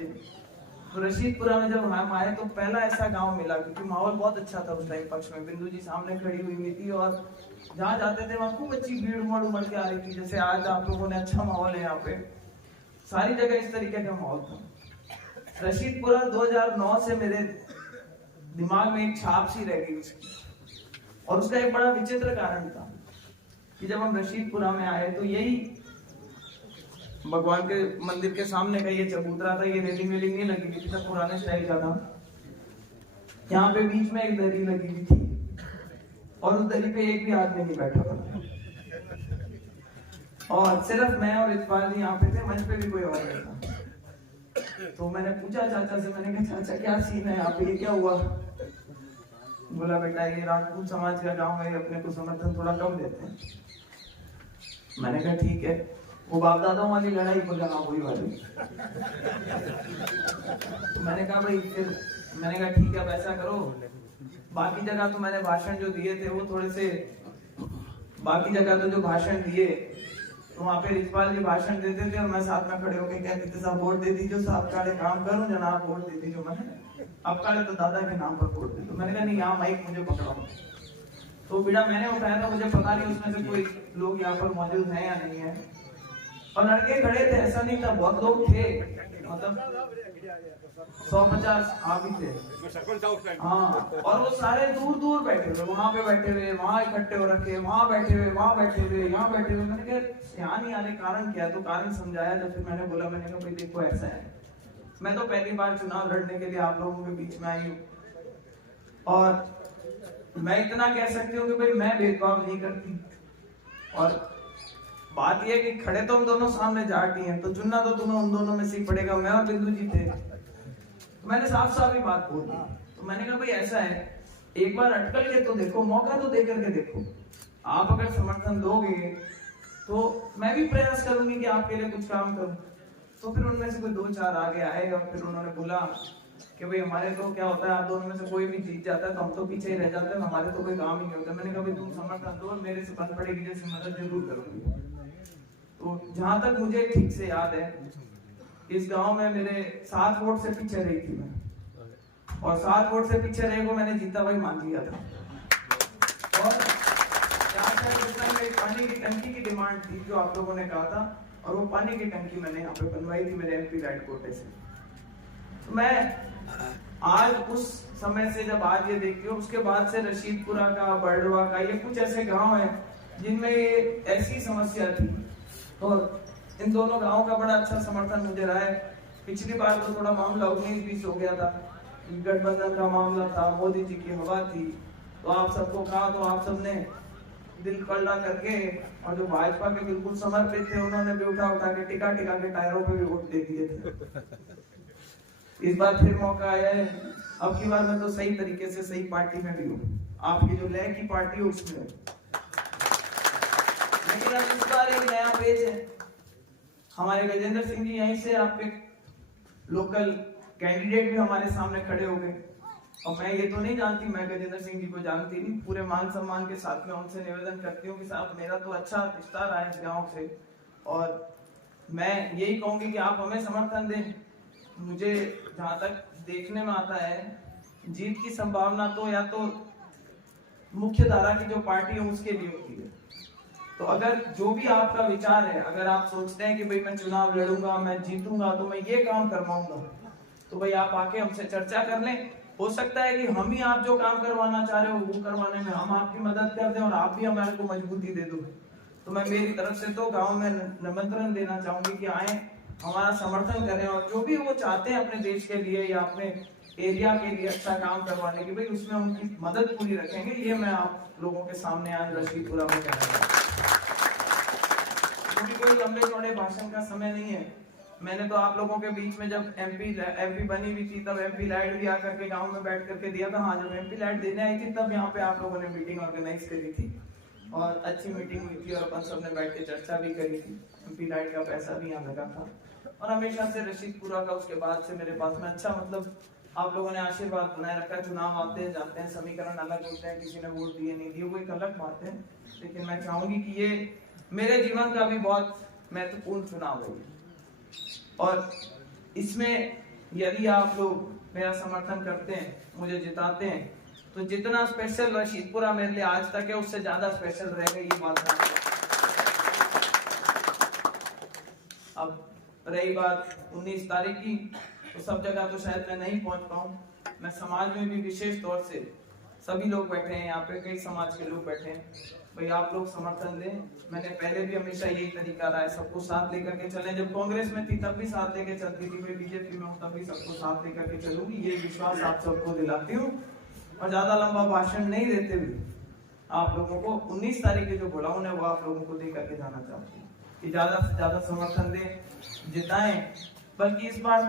चीजें। तो रशीदपुरा में जब हम आए तो पहला ऐसा गांव मिला, क्योंकि माहौल बहुत अच्छा था उस टाइम पक्ष में। बिंदु जी सामने खड़ी हुई थी और जहाँ जाते थे वहाँ खूब अच्छी भीड़ उमड़ के आ रही थी। जैसे आज आप लोगों ने अच्छा माहौल है यहाँ पे, सारी जगह इस तरीके का माहौल था। रशीदपुरा 2009 से मेरे दिमाग में एक छाप सी रह गई उसकी, और उसका एक बड़ा विचित्र कारण था कि जब हम रशीदपुरा में आए तो यही भगवान के मंदिर के सामने का ये चबूतरा था। ये रेलिंग वेलिंग नहीं लगी हुई थी, सब पुराने स्टाइल का था। यहाँ पे बीच में एक दरी लगी हुई थी और उस दरी पे एक भी आदमी नहीं बैठा था, और सिर्फ मैं और इकबाल जी यहाँ पे थे, मंच पे भी कोई और नहीं था। तो मैंने पूछा चाचा से, मैंने कहा चाचा क्या सीन है यहाँ पे, ये क्या हुआ? बोला बेटा ये राजपूत समाज का गांव है, अपने को समर्थन थोड़ा कम देते हैं। मैंने कहा ठीक है, वो बाप दादाओं वाली लड़ाई को लगा वही वाली। तो मैंने कहा भाई फिर, मैंने कहा ठीक है अब ऐसा करो, बाकी जगह तो मैंने भाषण जो दिए थे वो थोड़े से, बाकी जगह तो जो भाषण दिए तो वहाँ पे रिजपाल जी भाषण देते थे और मैं साथ में खड़े होकर कहते थे साहब वोट दे दीजिए, साहब काले काम करूं जनाब वोट दे दीजिए। मैंने अब काले तो दादा के नाम पर वोट दे दो। मैंने कहा नहीं यहाँ माइक मुझे पकड़ाओ। तो बीड़ा मैंने उठाया था, मुझे पता नहीं उसमें से कोई लोग यहाँ पर मौजूद हैं या नहीं है, और लड़के खड़े थे, ऐसा नहीं था, बहुत लोग थे, मतलब 150 आप ही थे। हाँ, और वो सारे दूर दूर बैठे हुए, वहां पे बैठे हुए, वहां इकट्ठे हो रखे, वहां बैठे हुए, वहां बैठे हुए, यहाँ बैठे हुए। मैंने कहा यहाँ नहीं आने कारण क्या है? तो कारण समझाया। जब फिर मैंने बोला, मैंने कहा भाई देखो ऐसा है, मैं तो पहली बार चुनाव लड़ने के लिए आप लोगों के बीच में आई हूँ, और मैं इतना कह सकती हूँ कि भाई मैं भेदभाव नहीं करती, और बात यह कि खड़े तो हम दोनों सामने जाट ही हैं, तो चुनना तो तुम्हें उन दोनों में से ही पड़ेगा। मैं और बिंदु जी थे, तो मैंने साफ साफ ही बात बोल दी। तो मैंने कहा भाई ऐसा है, एक बार अटकल के तो देखो, मौका तो दे करके देखो, आप अगर समर्थन दोगे तो मैं भी प्रयास करूंगी कि आपके लिए कुछ काम करूं। तो फिर उनमें से कोई 2-4 आगे आए और फिर उन्होंने बोला कि भाई हमारे तो क्या होता है, आप दोनों में से कोई भी जीत जाता है तो हम तो पीछे ही रह जाते हैं, हमारे तो कोई काम ही नहीं होता। मैंने कहा भाई तुम समर्थन दो, मेरे से बन पड़ेगी जैसे मदद जरूर करूंगी। तो जहां तक मुझे ठीक से याद है, इस गांव में मेरे 7 वोट से पीछे रही थी मैं, और 7 वोट से पीछे रहे को मैंने जीता भाई मान लिया था। और पानी की टंकी की डिमांड थी जो आप लोगों ने कहा था, और वो पानी की टंकी मैंने यहाँ पे बनवाई थी मेरे MP राइट कोटे से। तो मैं आज उस समय से जब आज ये देखती हूँ, उसके बाद से रशीदपुरा का, बर्डवा का, ये कुछ ऐसे गांव हैं जिनमें ऐसी समस्या थी, और इन दोनों गांवों का बड़ा अच्छा समर्थन मुझे रहा है। पिछली बार तो थोड़ा मामला 19-20 हो गया था, गठबंधन का मामला था, मोदी जी की हवा थी, तो आप सबको कहा, तो आप सबने दिल कल्ला करके, और जो भाजपा के बिल्कुल समर्पित थे उन्होंने भी उठा के टिका के टायरों पे भी वोट दे दिए थे। इस बार फिर मौका आया है, अब की बार मैं तो सही तरीके से सही पार्टी में भी हूँ, आपकी जो लय की पार्टी है उसमें। लेकिन अब इस बार एक नया पेज है, हमारे गजेंद्र सिंह जी यहीं से आपके लोकल कैंडिडेट भी हमारे सामने खड़े हो गए, और मैं ये तो नहीं जानती, मैं गजेंद्र सिंह जी को जानती नहीं, पूरे मान सम्मान के साथ में उनसे निवेदन करती हूँ कि साहब मेरा तो अच्छा रिश्ता रहा है इस गांव से, और मैं यही कहूंगी कि आप हमें समर्थन दें। मुझे जहां तक देखने में आता है, जीत की संभावना तो या तो मुख्य धारा की जो पार्टी है उसके लिए होती है। तो अगर जो भी आपका विचार है, अगर आप सोचते हैं कि भाई मैं चुनाव लड़ूंगा, मैं जीतूंगा, तो मैं ये काम करवाऊंगा, तो भाई आप आके हमसे चर्चा कर लें। हो सकता है कि हम ही आप जो काम करवाना चाह रहे हो वो करवाने में हम आपकी मदद कर दें, और आप भी हमारे को मजबूती दे दो। तो मैं मेरी तरफ से तो गांव में निमंत्रण देना चाहूंगी कि आए, हमारा समर्थन करें, और जो भी वो चाहते हैं अपने देश के लिए या अपने एरिया के लिए अच्छा काम करवाने की, भाई उसमें उनकी मदद पूरी रखेंगे। ये मैं आप लोगों के सामने आज रशीदपुरा में कह रहा हूँ, क्योंकि कोई लंबे चौड़े भाषण का समय नहीं है। मैंने तो आप लोगों के बीच में जब MP बनी हुई थी, तब MP लाइट भी आकर के गांव में बैठ करके दिया था। हाँ, जब MP लाइट देने आई थी तब यहाँ पे आप लोगों ने मीटिंग ऑर्गेनाइज करी थी, और अच्छी मीटिंग हुई थी, और अपन सबने बैठ के चर्चा भी करी थी। MP लाइट का पैसा भी यहाँ लगा था, और हमेशा से रशीदपुरा का उसके बाद से मेरे पास में अच्छा, मतलब आप लोगों ने आशीर्वाद बनाए रखा। चुनाव आते हैं जाते हैं, समीकरण अलग होते हैं, किसी ने वोट दिए नहीं दिए, वो एक अलग बात है, लेकिन मैं चाहूंगी कि ये मेरे जीवन का भी बहुत महत्वपूर्ण चुनाव है, और इसमें यदि आप लोग मेरा समर्थन करते हैं, मुझे जिताते हैं, तो जितना स्पेशल रशीदपुरा मेरे लिए आज तक है उससे ज्यादा स्पेशल रहेगा, ये बात। अब रही बात 19 तारीख की, तो सब जगह तो शायद मैं नहीं पहुंच पाऊं। मैं समाज में भी विशेष तौर से, सभी लोग बैठे हैं यहाँ पे, कई समाज के लोग बैठे हैं, भाई आप लोग समर्थन दें। मैंने पहले भी हमेशा यही तरीका रहा है, सबको साथ लेकर के चलें। जब कांग्रेस में थी तब भी साथ लेकर चलती थी, मैं बीजेपी में हूँ तब भी सबको साथ लेकर के चलूंगी, ये विश्वास आप सबको दिलाती हूँ। और ज्यादा लंबा भाषण नहीं देते हुए आप लोगों को 19 तारीख के जो बुलाऊं है वो आप लोगों को दे करके जाना चाहती हूँ कि ज्यादा से ज्यादा समर्थन दें, जिताएं। बल्कि इस बार